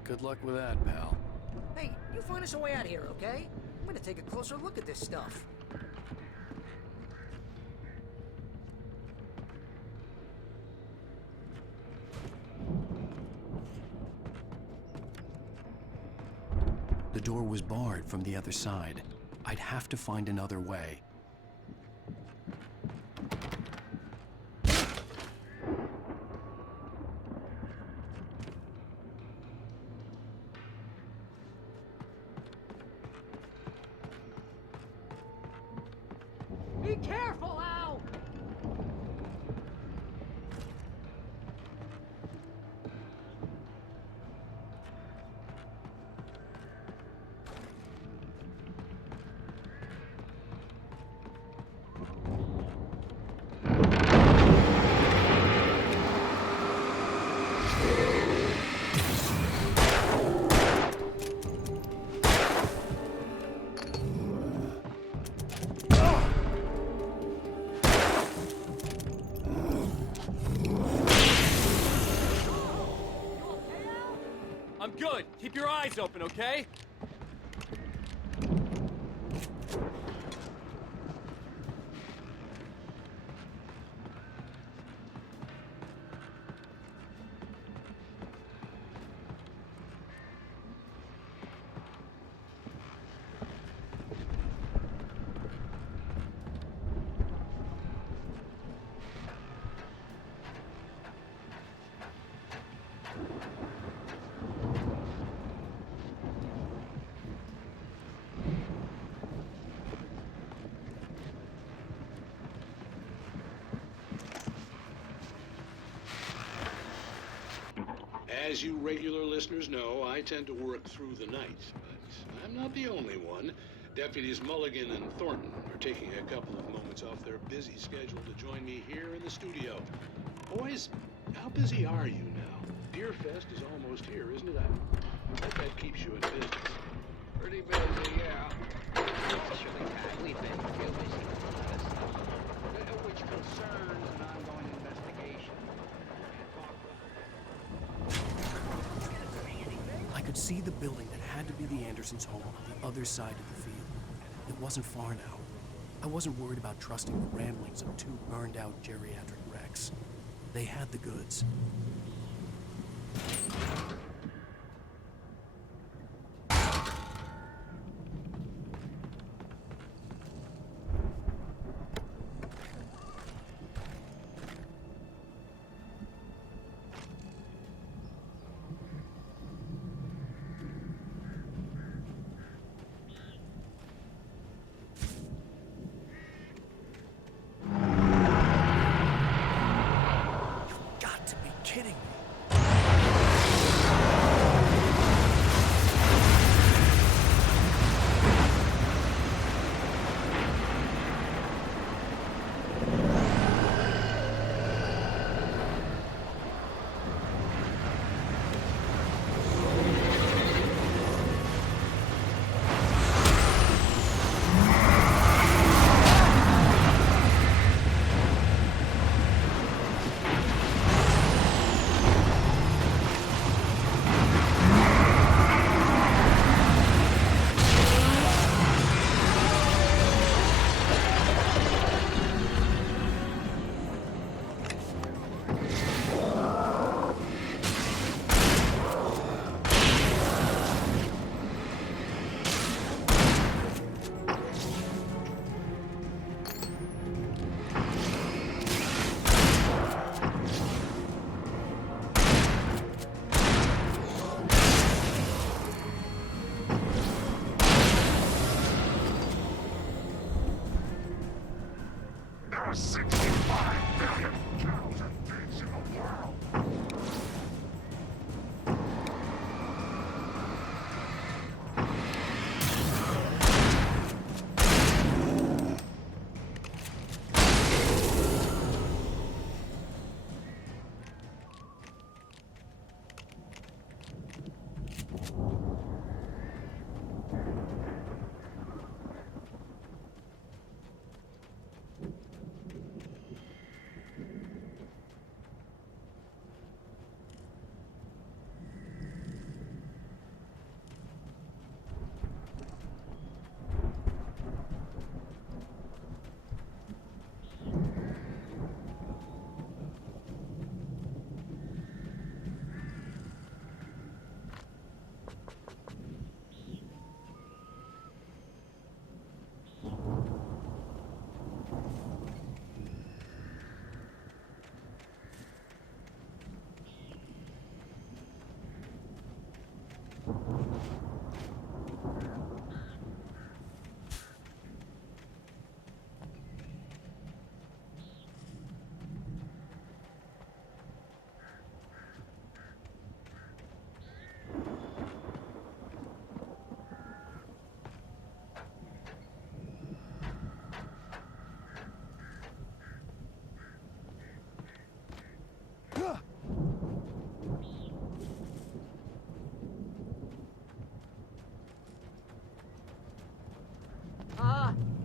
Good luck with that, pal. Hey, you find us a way out of here, okay? I'm gonna take a closer look at this stuff. The door was barred from the other side. I'd have to find another way. Be careful, Al! I'm good. Keep your eyes open, okay? As you regular listeners know, I tend to work through the night, but I'm not the only one. Deputies Mulligan and Thornton are taking a couple of moments off their busy schedule to join me here in the studio. Boys, how busy are you now? Deerfest is almost here, isn't it? I bet that keeps you in business. Pretty busy, yeah. Actually, we've been real busy with a lot of stuff, which concerns an ongoing investigation. I could see the building that had to be the Andersons' home on the other side of the field. It wasn't far now. I wasn't worried about trusting the ramblings of two burned-out geriatric wrecks. They had the goods. Kidding me. There are 65 billion cows and pigs in the world.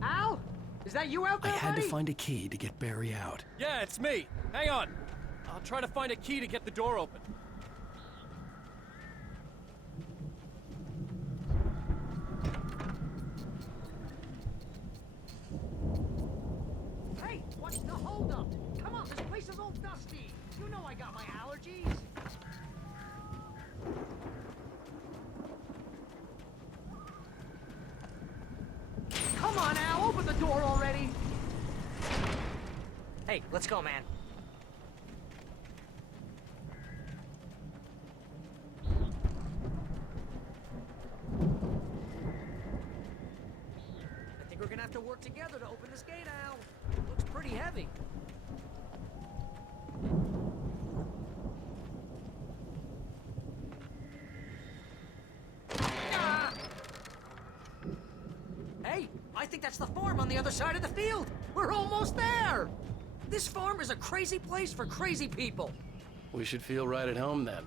Al? Is that you out I there, had to buddy? find a key to get Barry out. Yeah, it's me. Hang on. I'll try to find a key to get the door open. Hey, what's the holdup? Come on, this place is all dusty. You know I got my allergies. Come on, Al, open the door already. Hey, let's go, man. I think we're gonna have to work together to open this gate, Al. It looks pretty heavy. Ah! Hey, I think that's the farm on the other side of the field. We're almost there. This farm is a crazy place for crazy people. We should feel right at home then.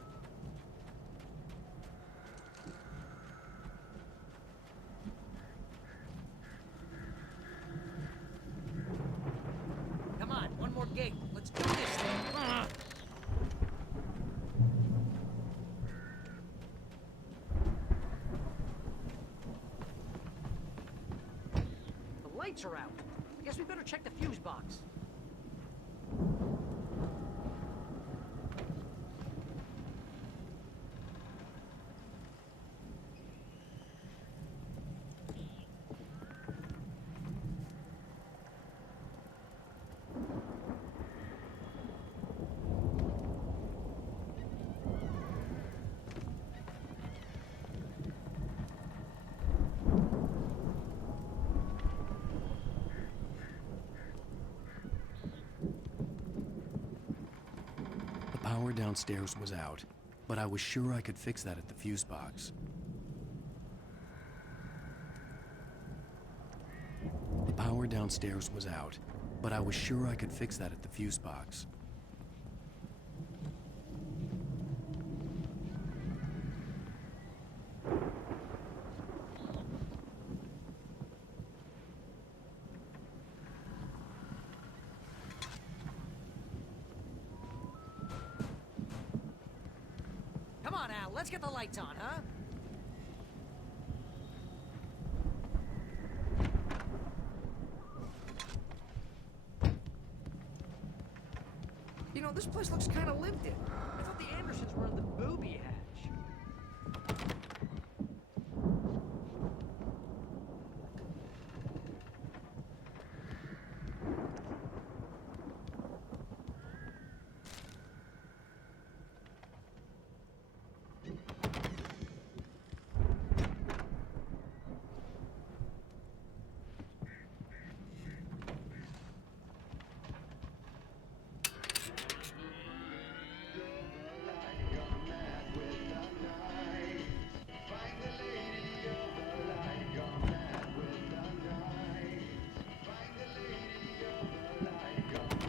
Come on, one more gate. Let's do this thing. The lights are out. I guess we better check the fuse box. The power downstairs was out, but I was sure I could fix that at the fuse box. The power downstairs was out, but I was sure I could fix that at the fuse box. Come on, Al, let's get the lights on, huh? You know, this place looks kind of lived in. I thought the Andersons were in the booby hatch.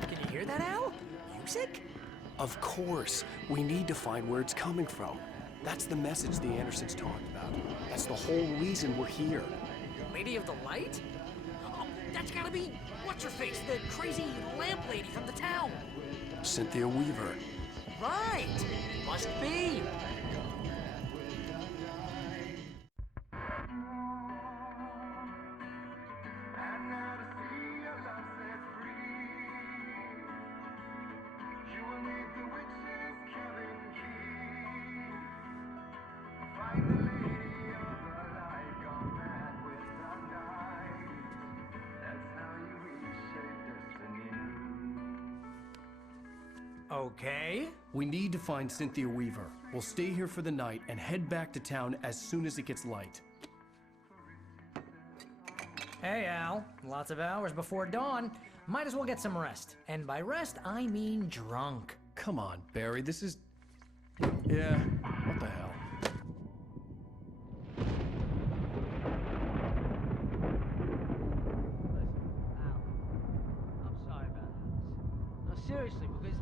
Can you hear that, Al? Music? Of course. We need to find where it's coming from. That's the message the Andersons talked about. That's the whole reason we're here. Lady of the Light? Oh, that's gotta be what's-her-face, the crazy lamp lady from the town. Cynthia Weaver. Right! Must be. Okay. We need to find Cynthia Weaver. We'll stay here for the night and head back to town as soon as it gets light. Hey, Al. Lots of hours before dawn. Might as well get some rest. And by rest, I mean drunk. Come on, Barry, this is... Yeah, what the hell? I'm sorry about this. No, seriously, because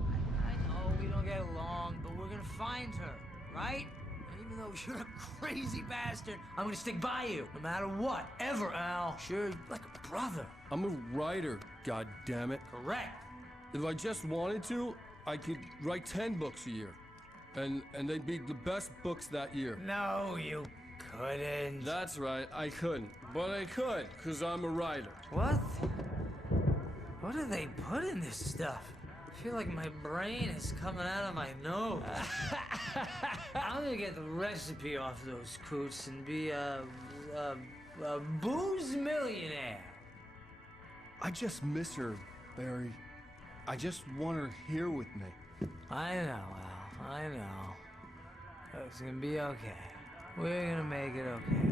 I know we don't get along, but we're gonna find her, right? And even though you're a crazy bastard, I'm gonna stick by you, no matter what, ever, Al. Sure, like a brother. I'm a writer, goddammit. Correct. If I just wanted to, I could write 10 books a year. And they'd be the best books that year. No, you couldn't. That's right, I couldn't. But I could, because I'm a writer. What? What do they put in this stuff? I feel like my brain is coming out of my nose. I'm gonna get the recipe off those coots and be a booze millionaire. I just miss her, Barry. I just want her here with me. I know, Al. I know. It's gonna be okay. We're gonna make it okay.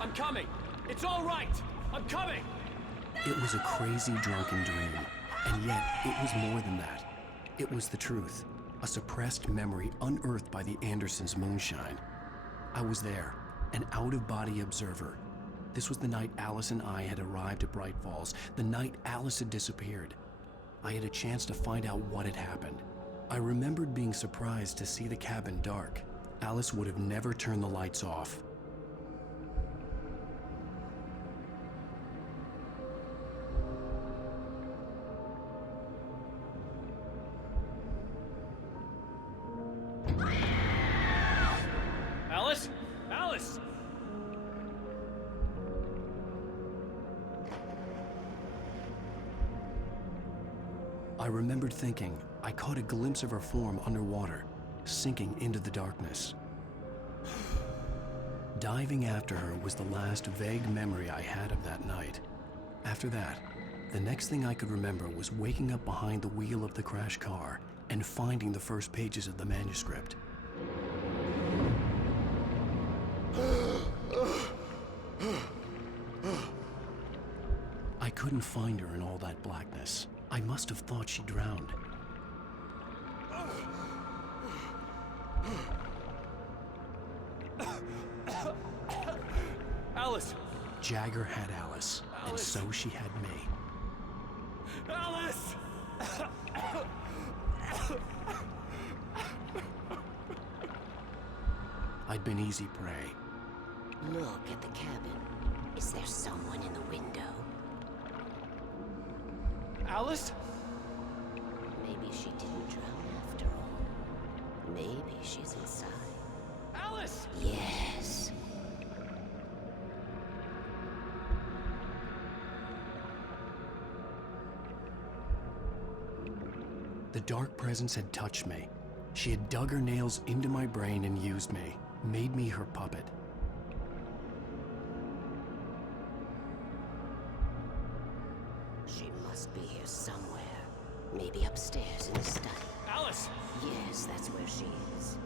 I'm coming! It's all right! I'm coming! It was a crazy drunken dream, and yet it was more than that. It was the truth, a suppressed memory unearthed by the Andersons' moonshine. I was there, an out-of-body observer. This was the night Alice and I had arrived at Bright Falls, the night Alice had disappeared. I had a chance to find out what had happened. I remembered being surprised to see the cabin dark. Alice would have never turned the lights off. Alice? Alice! I remembered thinking I caught a glimpse of her form underwater, sinking into the darkness. Diving after her was the last vague memory I had of that night. After that, the next thing I could remember was waking up behind the wheel of the crashed car and finding the first pages of the manuscript. I couldn't find her in all that blackness. I must have thought she drowned. Alice! Jagger had Alice, and so she had me. Alice! I'd been easy prey. Look at the cabin. Is there someone in the window? Alice? Maybe she didn't drown after all. Maybe she's inside. Alice! Yes. The dark presence had touched me. She had dug her nails into my brain and used me, made me her puppet. She must be here somewhere. Maybe upstairs in the study. Alice! Yes, that's where she is.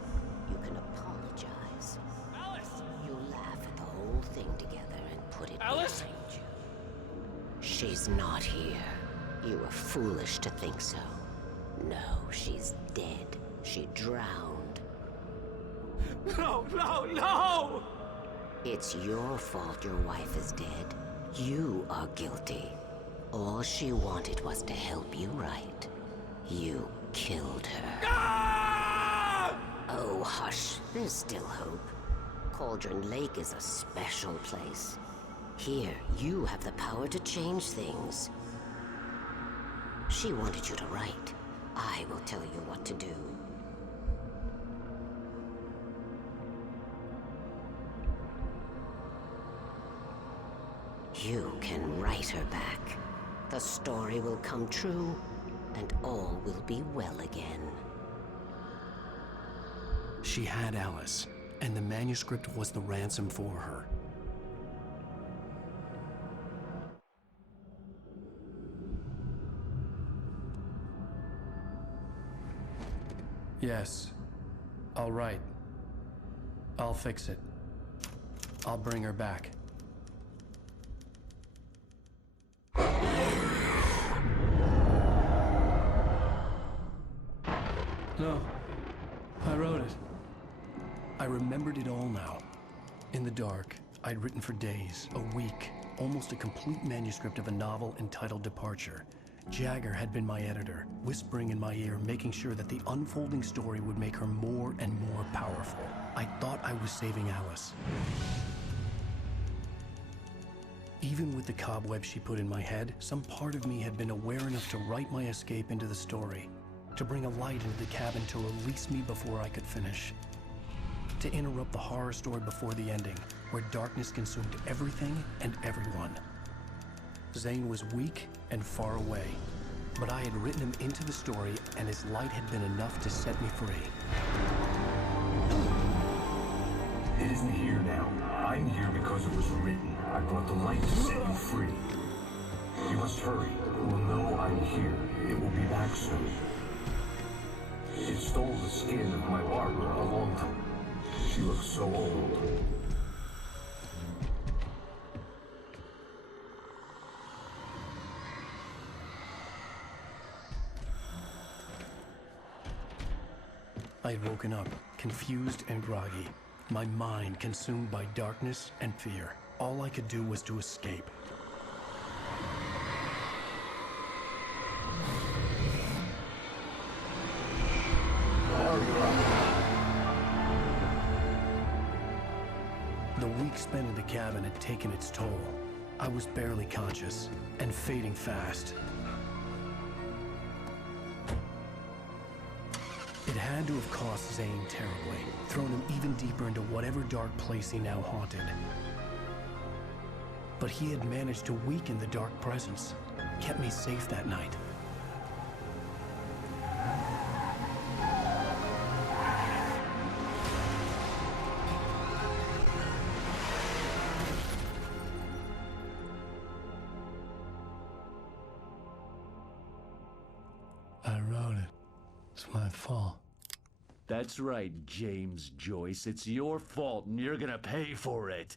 You can apologize. Alice! You'll laugh at the whole thing together and put it Alice! behind you. She's not here. You were foolish to think so. No, she's dead. She drowned. No, no, no! It's your fault your wife is dead. You are guilty. All she wanted was to help you right. You killed her. Oh, hush. There's still hope. Cauldron Lake is a special place. Here, you have the power to change things. She wanted you to write. I will tell you what to do. You can write her back. The story will come true, and all will be well again. She had Alice, and the manuscript was the ransom for her. Yes, I'll write. I'll fix it. I'll bring her back. No, I wrote it. I remembered it all now. In the dark, I'd written for days, a week, almost a complete manuscript of a novel entitled Departure. Jagger had been my editor, whispering in my ear, making sure that the unfolding story would make her more and more powerful. I thought I was saving Alice. Even with the cobweb she put in my head, some part of me had been aware enough to write my escape into the story, to bring a light into the cabin to release me before I could finish, to interrupt the horror story before the ending, where darkness consumed everything and everyone. Zane was weak and far away, but I had written him into the story, and his light had been enough to set me free. It isn't here now. I'm here because it was written. I brought the light to set you free. You must hurry. It will know I'm here. It will be back soon. It stole the skin of my Barbara a long time. She looks so old. I had woken up, confused and groggy, my mind consumed by darkness and fear. All I could do was to escape. The week spent in the cabin had taken its toll. I was barely conscious and fading fast. It had to have cost Zane terribly, thrown him even deeper into whatever dark place he now haunted. But he had managed to weaken the dark presence, kept me safe that night. I wrote it. It's my fault. That's right, James Joyce. It's your fault, and you're gonna pay for it.